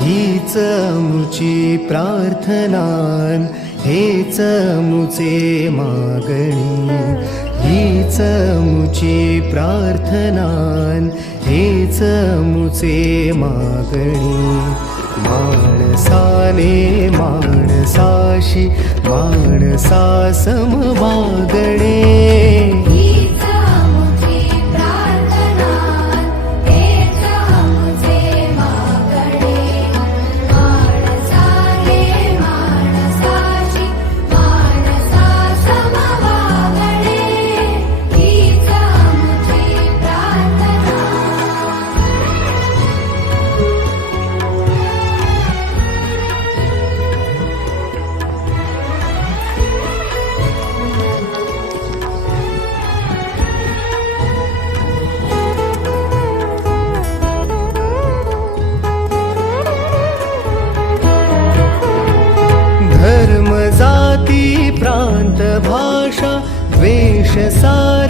हीच मुची प्रार्थनान हेच मुचे मागणी. हीच मुची प्रार्थनान हेच मुचे मागणी. माणसाने माणसाशी माणसा भाषा वेश सार